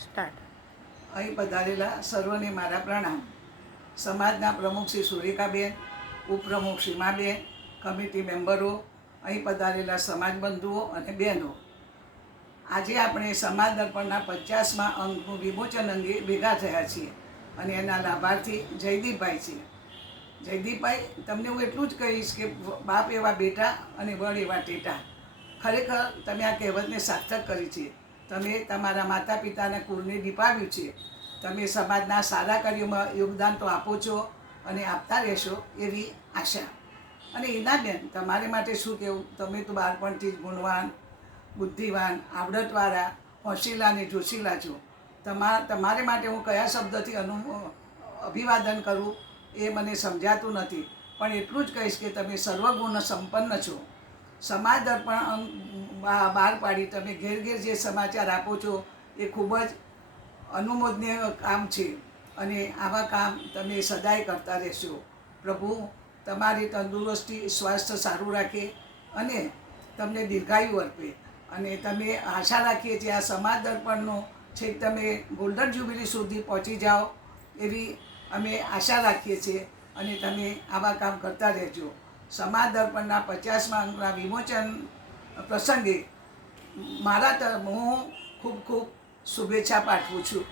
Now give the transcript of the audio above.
Start. અહીં પધારેલા સર્વને મારા પ્રણામ. સમાજના પ્રમુખ શ્રી સુરેખાબેન, ઉપપ્રમુખ સીમાબેન, કમિટી મેમ્બરો, અહીં પધારેલા સમાજ બંધુઓ અને બહેનો, આજે આપણે સમાજ દર્પણના 50મા અંકનું વિમોચન અંગે ભેગા થયા છીએ અને એના લાભાર્થી જયદીપભાઈ છે. જયદીપભાઈ, તમને હું એટલું જ કહીશ કે બાપ એવા બેટા અને વડ એવા ટેટા. ખરેખર તમે આ કહેવતને સાર્થક કરી છે. તમે તમારા માતા પિતાના કુળને દીપાવ્યું છે. તમે સમાજના સારા કાર્યોમાં યોગદાન તો આપો છો અને આપતા રહેશો એવી આશા. અને ઈનાબેન, તમારે માટે શું કહેવું? તમે તો બાળપણથી જ ગુણવાન, બુદ્ધિવાન, આવડતવાળા, હોશિયાર અને જોશીલા છો. તમારે માટે હું કયા શબ્દથી અભિવાદન કરું એ મને સમજાતું નથી, પણ એટલું જ કહીશ કે તમે સર્વગુણ સંપન્ન છો. સમાજ દર્પણ બહાર પાડી તમે ઘેર ઘેર જે સમાચાર આપો છો એ ખૂબ જ અનુમોદનીય કામ છે અને આવા કામ તમે સદાય કરતા રહેશો. પ્રભુ તમારી તંદુરસ્તી, સ્વાસ્થ્ય સારું રાખે અને તમને દીર્ઘાયુ અર્પે. અને તમે આશા રાખીએ છીએ આ સમાજ દર્પણનો છેક તમે ગોલ્ડન જ્યુબિલી સુધી પહોંચી જાઓ એવી અમે આશા રાખીએ છીએ અને તમે આવા કામ કરતા રહેજો. સમાજ દર્પણના 50મા અંકના વિમોચન પ્રસંગે હું ખૂબ ખૂબ શુભેચ્છા પાઠવું છું.